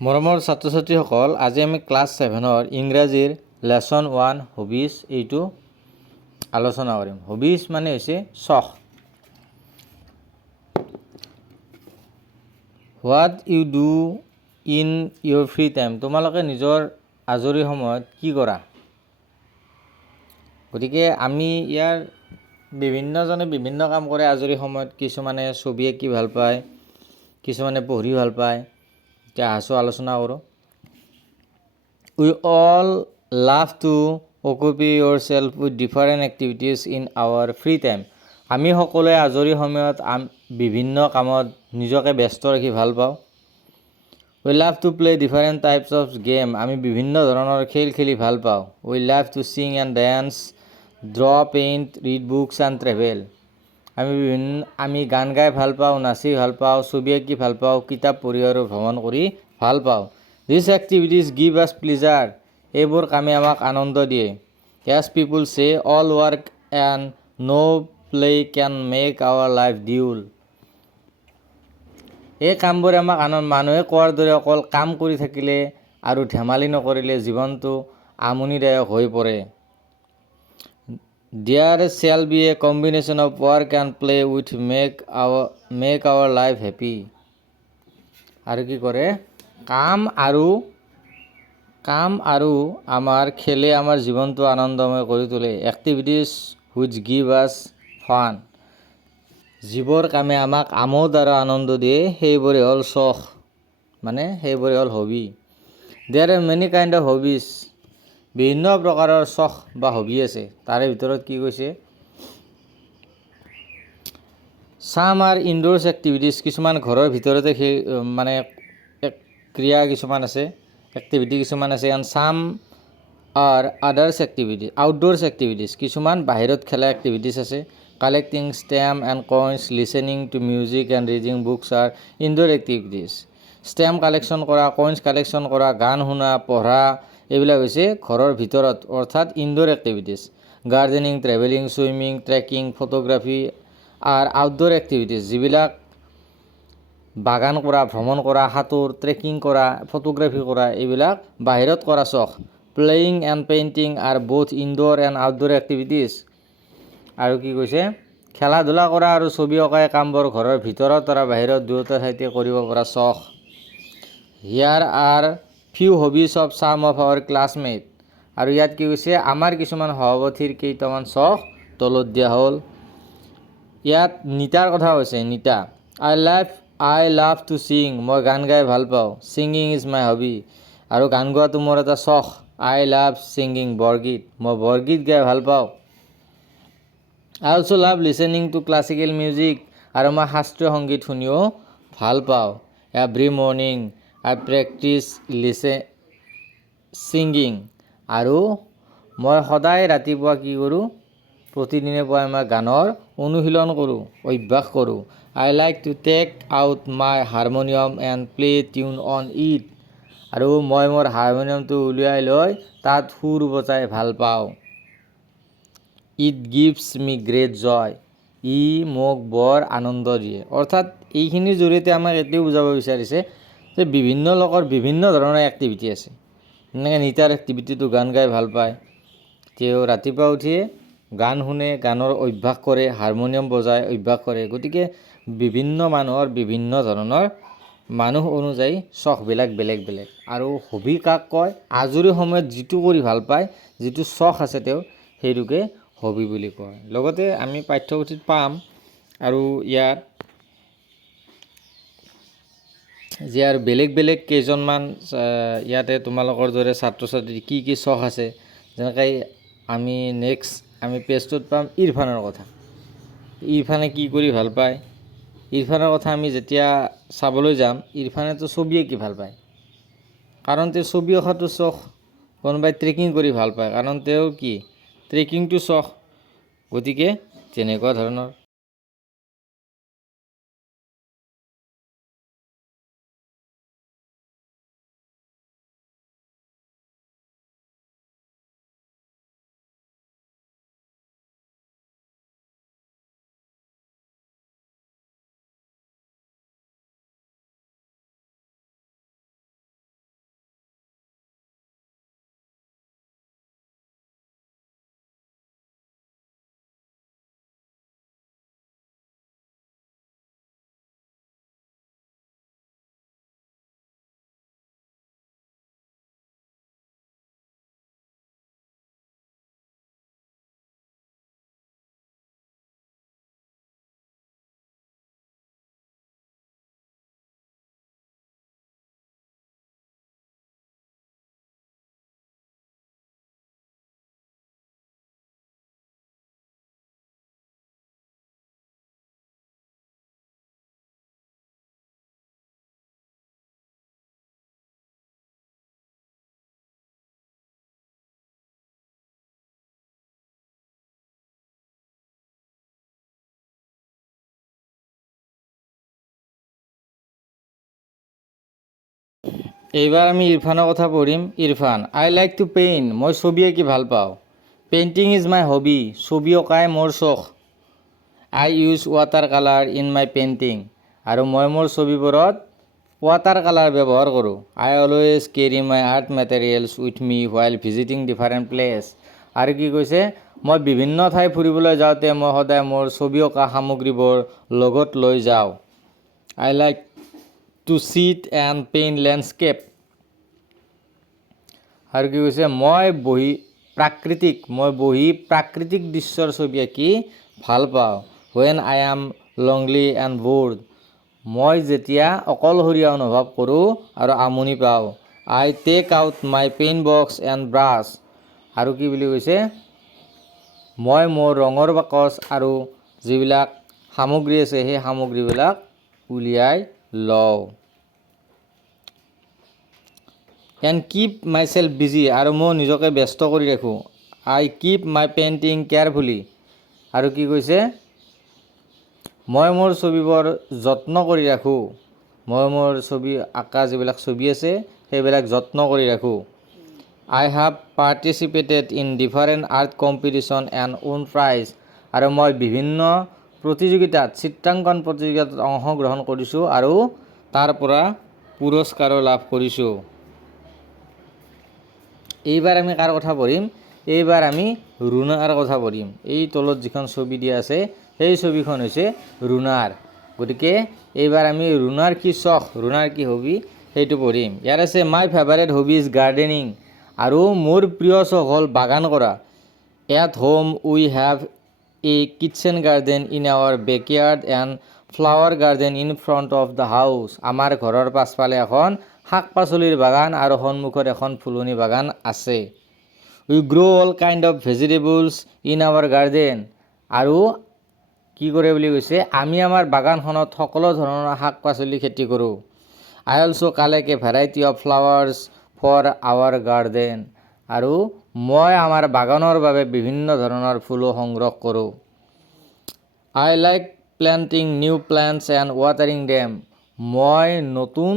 মৰমৰ ছাত্ৰ ছাত্ৰীসকল, আজি আমি ক্লাছ 7ৰ ইংৰাজীৰ লেচন 1 হবিজ এইটো আলোচনা কৰিম। হবিজ মানে হৈছে চখ। What you do in your free time, তোমালোকে নিজৰ আজৰি সময়ত কি কৰা? গতিকে আমি ইয়াৰ বিভিন্নজনে বিভিন্ন কাম কৰে আজৰি সময়ত। কিছুমানে ছবি আঁকি ভাল পায়, কিছুমানে পঢ়ি ভাল পায়। এতিয়া আলোচনা কৰোঁ। We all love to occupy yourself with different activities in our free time. আমি সকলোৱে আজৰি সময়ত বিভিন্ন কামত নিজকে ব্যস্ত ৰাখি ভাল পাওঁ। We love to play different types of game, আমি বিভিন্ন ধৰণৰ খেল খেলি ভাল পাওঁ। We love to sing and dance, draw, paint, read books and travel. আমি গান গাই ভাল পাওঁ, নাচি ভাল পাওঁ, ছবি আঁকি ভাল পাওঁ, কিতাপ পঢ়ি আৰু ভ্ৰমণ কৰি ভাল পাওঁ। This activities give us pleasure, এইবোৰ কামে আমাক আনন্দ দিয়ে। As people say, all work and no' play can make our life dull. এই কামবোৰে আমাক মানুহে কোৱাৰ দৰে অকল কাম কৰি থাকিলে আৰু ধেমালি নকৰিলে জীৱনটো আমনিদায়ক হৈ পৰে। There shall be a combination of work and play which make our life happy. আৰু কি কৰে? কাম আৰু আমাৰ খেলে আমাৰ জীৱনটো আনন্দময় কৰি তোলে। Activities which give us fun, যিবোৰ কামে আমাক আমোদ আৰু আনন্দ দিয়ে সেইবোৰে হ'ল চখ, মানে সেইবোৰে হ'ল hobby. There are many kind of hobbies, বিভিন্ন প্ৰকাৰৰ চখ বা হবি আছে। তাৰে ভিতৰত কি কৈছে? Some are indoors activities, কিছুমান ঘৰৰ ভিতৰতে মানে ক্ৰিয়া কিছুমান আছে, এক্টিভিটি কিছুমান আছে। and some are others activities, outdoors activities, কিছুমান বাহিৰত খেলা এক্টিভিটিছ আছে। Collecting stamp and coins, listening to music and reading books are indoor activities. Stamp collection কৰা, কইনছ কালেকশ্যন কৰা, গান শুনা, পঢ়া, এইবিলাক হৈছে ঘৰৰ ভিতৰত অৰ্থাৎ indoor activities. Gardening, travelling, swimming, trekking, photography আৰু আউটডোৰ এক্টিভিটিছ, যিবিলাক বাগান কৰা, ভ্ৰমণ কৰা, সাঁতোৰ, ট্ৰেকিং কৰা, ফটোগ্ৰাফী কৰা, এইবিলাক বাহিৰত কৰা চখ। Playing and painting R both indoor and outdoor activities. আৰু কি কৈছে? খেলা ধূলা কৰা আৰু ছবি অঁকা কামবোৰ ঘৰৰ ভিতৰত আৰু বাহিৰত দুয়োটা ঠাইতে কৰিব পৰা চখ। হিয়াৰ আৰ ফিউ হবিজ অফ চাম অফ আৱাৰ ক্লাছমেট। আৰু ইয়াত কি কৈছে? আমাৰ কিছুমান সহপাঠীৰ কেইটামান চখ তলত দিয়া হ'ল। ইয়াত নিতাৰ কথা হৈছে। নিতা, আই লাভ টু ছিং, মই গান গাই ভাল পাওঁ। ছিংগিং ইজ মাই হবি, আৰু গান গোৱাটো মোৰ এটা চখ। আই লাভ ছিংগিং, বৰগীত, মই বৰগীত গাই ভাল পাওঁ। I also' love listening two classical music, আৰু মই শাস্ত্ৰীয় সংগীত শুনিও ভাল পাওঁ। এভৰি মৰ্ণিং আই প্ৰেক্টিছ ছিংগিং, আৰু মই সদায় ৰাতিপুৱা কি কৰোঁ? প্ৰতিদিনে পুৱাই মই গানৰ অনুশীলন কৰোঁ, অভ্যাস কৰোঁ। I like to take out my harmonium and play tune on it, আৰু মই মোৰ হাৰমনিয়ামটো উলিয়াই লৈ তাত সুৰ বজাই ভাল পাওঁ। ইট গিভছ মি গ্ৰেট জয়, ই মোক বৰ আনন্দ দিয়ে। অৰ্থাৎ এইখিনিৰ জৰিয়তে আমাক এইটোও বুজাব বিচাৰিছে যে বিভিন্ন লোকৰ বিভিন্ন ধৰণৰ এক্টিভিটি আছে। যেনেকৈ নিতাৰ এক্টিভিটিটো গান গাই ভাল পায়, তেওঁ ৰাতিপুৱা উঠিয়ে গান শুনে, গানৰ অভ্যাস কৰে, হাৰমনিয়াম বজাই অভ্যাস কৰে। গতিকে বিভিন্ন মানুহৰ বিভিন্ন ধৰণৰ মানুহ অনুযায়ী চখবিলাক বেলেগ বেলেগ। আৰু হবি কাক কয়? আজৰি সময়ত যিটো কৰি ভাল পায়, যিটো চখ আছে তেওঁৰ, সেইটোকে হবি বুলি কয়। লগতে আমি পাঠ্যপুথিত পাম আৰু ইয়াত যে আৰু বেলেগ বেলেগ কেইজনমান ইয়াতে তোমালোকৰ দৰে ছাত্ৰ ছাত্ৰীৰ কি কি চখ আছে। যেনেকৈ আমি আমি পেজটোত পাম ইৰফানৰ কথা। ইৰফানে কি কৰি ভাল পায়? ইৰফানৰ কথা আমি যেতিয়া চাবলৈ যাম, ইৰফানেতো ছবি আঁকি ভাল পায়, কাৰণ তেওঁ ছবি অঁকাটো চখ। কোনোবাই ট্ৰেকিং কৰি ভাল পায়, কাৰণ তেওঁৰ কি? ট্ৰেকিংটো চখ। গতিকে তেনেকুৱা ধৰণৰ এইবাৰ আমি ইৰফানৰ কথা পঢ়িম। ইৰফান, আই লাইক টু পেইণ্ট, মই ছবি আঁকি ভাল পাওঁ। পেইণ্টিং ইজ মাই হবি, ছবি অঁকাই মোৰ চখ। I use water colour in my painting, আৰু মই মোৰ ছবিবোৰত ৱাটাৰ কালাৰ ব্যৱহাৰ কৰোঁ। I always carry my art materials with me while visiting different places, আৰু কি কৈছে, মই বিভিন্ন ঠাই ফুৰিবলৈ যাওঁতে মই সদায় মোৰ ছবি অঁকা সামগ্ৰীবোৰ লগত লৈ যাওঁ। I like to sit and paint landscape, আৰু কি কৈছে, মই বহি প্ৰাকৃতিক দৃশ্যৰ ছবি আঁকি ভাল পাওঁ। When I am lonely and bored, মই যেতিয়া অকলশৰীয়া অনুভৱ কৰোঁ আৰু আমনি পাওঁ। I take out my paint box and brush, আৰু কি বুলি কৈছে, মই মোৰ ৰঙৰ বাকচ আৰু যিবিলাক সামগ্ৰী আছে সেই সামগ্ৰীবিলাক উলিয়াই লওঁ। And keep my self busy, আৰু মই নিজকে ব্যস্ত কৰি ৰাখোঁ। আই কিপ মাই পেইণ্টিং কেয়াৰফুলি, আৰু কি কৈছে, মই মোৰ ছবিবোৰ যত্ন কৰি ৰাখোঁ। মই মোৰ ছবি আঁকা যিবিলাক ছবি আছে সেইবিলাক যত্ন কৰি ৰাখোঁ। I have participated in different art competition and won prize, আৰু মই বিভিন্ন প্ৰতিযোগিতাত চিত্ৰাংকন প্ৰতিযোগিতাত অংশগ্ৰহণ কৰিছোঁ আৰু তাৰ পৰা পুৰস্কাৰো লাভ কৰিছোঁ। এইবাৰ আমি কাৰ কথা পঢ়িম? এইবাৰ আমি ৰুণাৰ কথা পঢ়িম। এই তলত যিখন ছবি দিয়া আছে সেই ছবিখন হৈছে ৰুণাৰ। গতিকে এইবাৰ আমি ৰুণাৰ কি চখ, ৰুণাৰ কি হবি সেইটো পঢ়িম। ইয়াৰ আছে my favourite hobby is gardening, আৰু মোৰ প্ৰিয় চখ হ'ল বাগান কৰা। At home we have a kitchen garden in our backyard and flower garden in front of the house, আমাৰ ঘৰৰ পাছফালে এখন শাক পাচলিৰ বাগান আৰু সন্মুখত এখন ফুলনি বাগান আছে। We grow' all kind of vegetables in our garden, আৰু কি কৰে বুলি কৈছে, আমি আমাৰ বাগানখনত সকলো ধৰণৰ শাক পাচলি খেতি কৰোঁ। I also' collect a variety of flowers for our garden, আৰু মই আমাৰ বাগানৰ বাবে বিভিন্ন ধৰণৰ ফুলো সংগ্ৰহ কৰোঁ। I like planting new plants and watering them, মই নতুন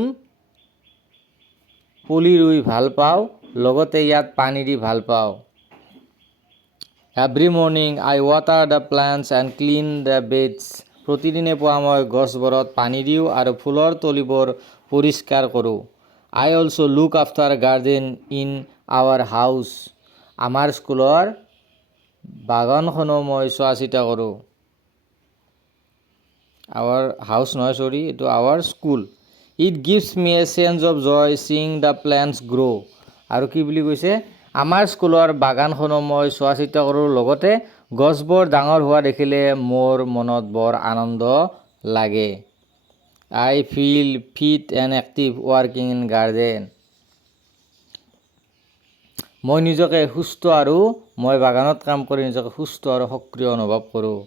পুলি ৰুই ভাল পাওঁ, লগতে ইয়াত পানী দি ভাল পাওঁ। Every morning I water the plants and clean the beds, প্ৰতিদিনে পুৱা মই গছবোৰত পানী দিওঁ আৰু ফুলৰ তলিবোৰ পৰিষ্কাৰ কৰোঁ। I also' look after garden in our house, আমাৰ স্কুলৰ বাগানখনো মই চোৱা চিতা কৰোঁ। আৱাৰ হাউচ নহয়, চৰি, এইটো our school. It gives me a change of joy seeing the plants grow', আৰু কি বুলি কৈছে, আমাৰ স্কুলৰ বাগানখনো মই চোৱা চিতা কৰোঁ, লগতে গছবোৰ ডাঙৰ হোৱা দেখিলে মোৰ মনত বৰ আনন্দ লাগে। I feel fit and active working in garden, মই নিজকে সুস্থ আৰু মই বাগানত কাম কৰি নিজকে সুস্থ আৰু সক্ৰিয় অনুভৱ কৰোঁ।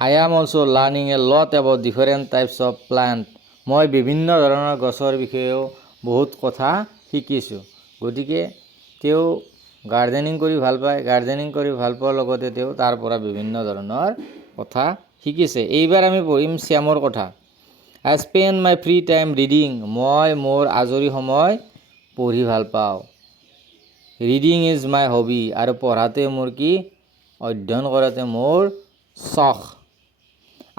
I am also' learning A lot about different types of plant, মই বিভিন্ন ধৰণৰ গছৰ বিষয়েও বহুত কথা শিকিছোঁ। গতিকে তেওঁ গাৰ্ডেনিং কৰি ভাল পায়, গাৰ্ডেনিং কৰি ভাল পোৱাৰ লগতে তেওঁ তাৰ পৰা বিভিন্ন ধৰণৰ কথা শিকিছে। এইবাৰ আমি পঢ়িম শ্যামৰ কথা। আই স্পেণ্ড মাই ফ্ৰী টাইম ৰিডিং, মই মোৰ আজৰি সময় পঢ়ি ভাল পাওঁ। ৰিডিং ইজ মাই হবি, আৰু পঢ়াটোৱে মোৰ কি, অধ্যয়ন কৰাটোৱে মোৰ চখ।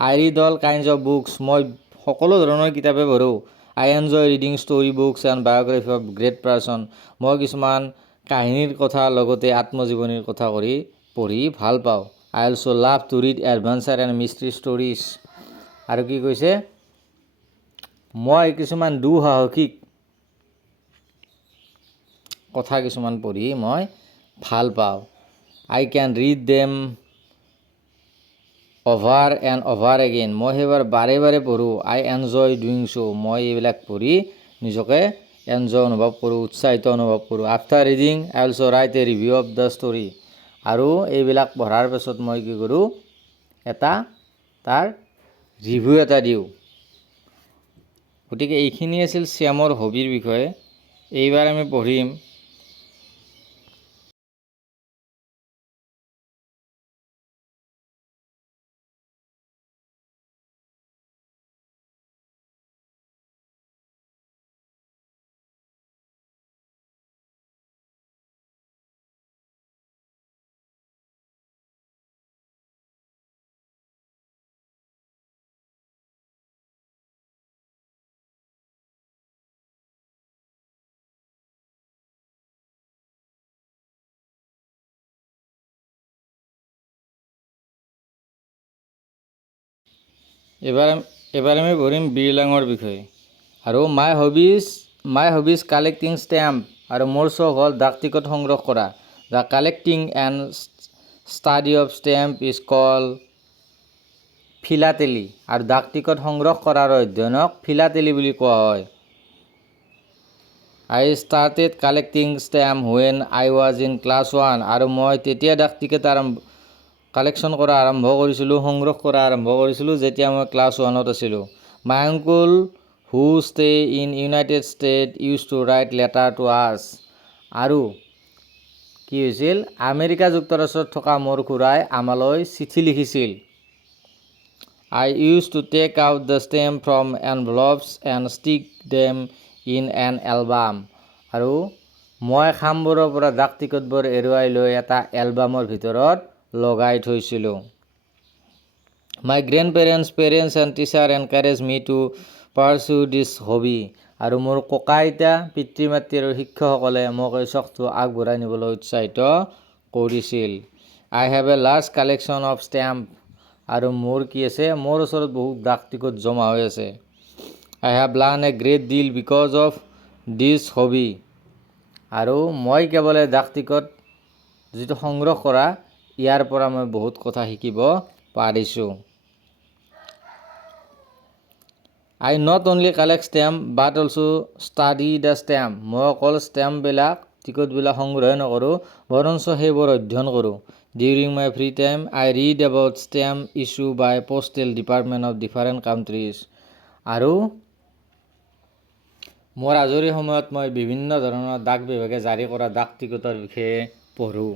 I read all kinds of books, মই সকলো ধৰণৰ কিতাপে পঢ়োঁ। I enjoy reading story books and biography of great person, মই কিছুমান কাহিনীৰ কথা লগতে আত্মজীৱনীৰ কথা পঢ়ি ভাল পাওঁ। I also' love to read adventure and mystery stories, আৰু কি কৈছে, মই কিছুমান দুঃসাহসিক কথা কিছুমান পঢ়ি মই ভাল পাওঁ। I can read them over and over again, মই সেইবাৰ বাৰে বাৰে পঢ়োঁ। আই এনজয় ডুইং ছ', মই এইবিলাক পঢ়ি নিজকে এনজয় অনুভৱ কৰোঁ, উৎসাহিত অনুভৱ কৰোঁ। After reading I also' right A review of the story, আৰু এইবিলাক পঢ়াৰ পাছত মই কি কৰোঁ, তাৰ ৰিভিউ এটা দিওঁ। গতিকে এইখিনি আছিল শ্যামৰ হবিৰ বিষয়ে। এইবাৰ আমি পঢ়িম এবাৰ আমি পঢ়িম বিৰলাঙৰ বিষয়ে। আৰু মাই হবিজ কালেক্টিং ষ্টেম্প, আৰু মোৰ চখ হ'ল ডাক টিকট সংগ্ৰহ কৰা। The collecting and study of stamp is call philately, আৰু ডাক টিকট সংগ্ৰহ কৰাৰ অধ্যয়নক ফিলাটেলি বুলি কোৱা হয়। I started collecting stamp when I was in class 1, আৰু মই তেতিয়া ডাক টিকট কালেকশ্যন কৰা আৰম্ভ কৰিছিলোঁ, সংগ্ৰহ কৰা আৰম্ভ কৰিছিলোঁ যেতিয়া মই ক্লাছ 1ত আছিলোঁ। My uncle who stay in United State use to write letter to us, আৰু কি হৈছিল, আমেৰিকা যুক্তৰাষ্ট্ৰত থকা মোৰ খুৰাই আমালৈ চিঠি লিখিছিল। I use to take out the stamp from envelopes and stick them in an album, আৰু মই খামবোৰৰ পৰা ডাক টিকটবোৰ এৰুৱাই লৈ এটা এলবামৰ ভিতৰত লগাই থৈছিলোঁ। My grand parents and teacher encourage me to pursue this hobby, আৰু মোৰ ককা আইতা, পিতৃ মাতৃ আৰু শিক্ষকসকলে মোক এই চখটো আগবঢ়াই নিবলৈ উৎসাহিত কৰিছিল। I have a large collection of stamp, আৰু মোৰ কি আছে, মোৰ ওচৰত বহুত ডাক টিকট জমা হৈ আছে। I have learn a great deal because of this hobby, আৰু মই কেৱল ডাক টিকট যিটো সংগ্ৰহ কৰা, ইয়াৰ পৰা মই বহুত কথা শিকিব পাৰিছোঁ। I not only collect stamp but also study the stamp, মই অকল ষ্টেম্পবিলাক টিকটবিলাক সংগ্ৰহে নকৰোঁ, বৰঞ্চ সেইবোৰ অধ্যয়ন কৰোঁ। During my free time I read about stamp issue by postal department of different countries, আৰু মোৰ আজৰি সময়ত মই বিভিন্ন ধৰণৰ ডাক বিভাগে জাৰি কৰা ডাক টিকটৰ বিষয়ে পঢ়োঁ।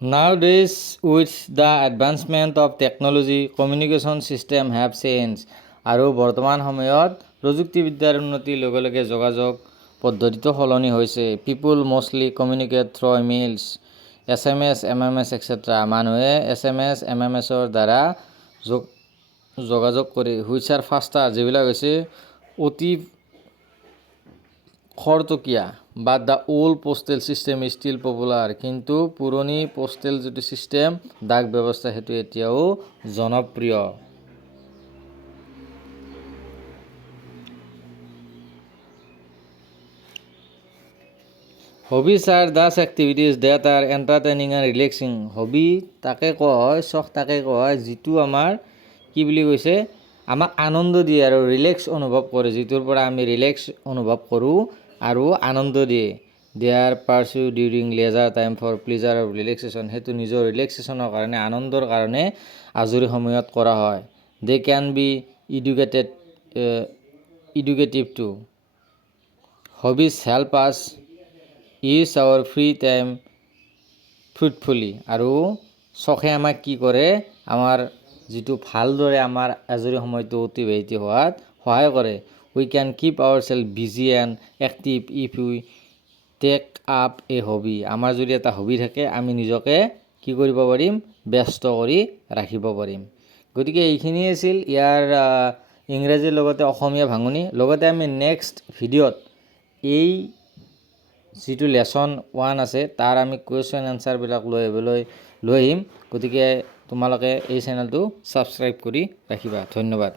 Nowadays, with the advancement of technology, communication system have changed, আৰু বৰ্তমান সময়ত প্ৰযুক্তিবিদ্যাৰ উন্নতিৰ লগে লগে যোগাযোগ পদ্ধতিটো সলনি হৈছে। People mostly communicate through emails, SMS, MMS etc. মানুহে SMS, MMSৰ দ্বাৰা যোগাযোগ কৰে, হুইচ আৰ ফাষ্টাৰ, যিবিলাক হৈছে অতি খৰতকীয়া। But the old postal system is still popular, কিন্তু পুৰণি পোষ্টেল যিটো ছিষ্টেম, ডাক ব্যৱস্থা, সেইটো এতিয়াও জনপ্ৰিয়। Hobbies are those activities that are entertaining and relaxing, hobby তাকে কোৱা হয়, চখ তাকে কোৱা হয়, যিটো আমাৰ কি বুলি কৈছে, আমাক আনন্দ দিয়ে আৰু ৰিলেক্স অনুভৱ কৰে, যিটোৰ পৰা আমি ৰিলেক্স অনুভৱ কৰোঁ আৰু আনন্দ দিয়ে। They are pursue during leisure time for pleasure of relaxation, সেইটো নিজৰ ৰিলেক্সেশ্যনৰ কাৰণে, আনন্দৰ কাৰণে আজৰি সময়ত কৰা হয়। They can be educative too. Hobbies help us use our free time fruitfully. আৰু চখে আমাক কি কৰে, আমাৰ যিটো ভালদৰে আমাৰ আজৰি সময়টো অতিবাহিত হোৱাত সহায় কৰে. We can keep ourselves busy and active if we take up a hobby. আমাৰ যদি এটা হবি থাকে আমি নিজকে কি কৰিব পাৰিম, ব্যস্ত কৰি ৰাখিব পাৰিম. গতিকে এইখিনি আছিল ইয়াৰ ইংৰাজীৰ লগতে অসমীয়া ভাঙনি. লগতে আমি নেক্সট ভিডিঅ'ত এই যিটো লেচন 1 আছে তাৰ আমি কুৱেশ্যন এনচাৰবিলাক লৈ আহিম. গতিকে তোমালোকে এই চেনেলটো ছাবস্ক্ৰাইব কৰি ৰাখিবা. ধন্যবাদ.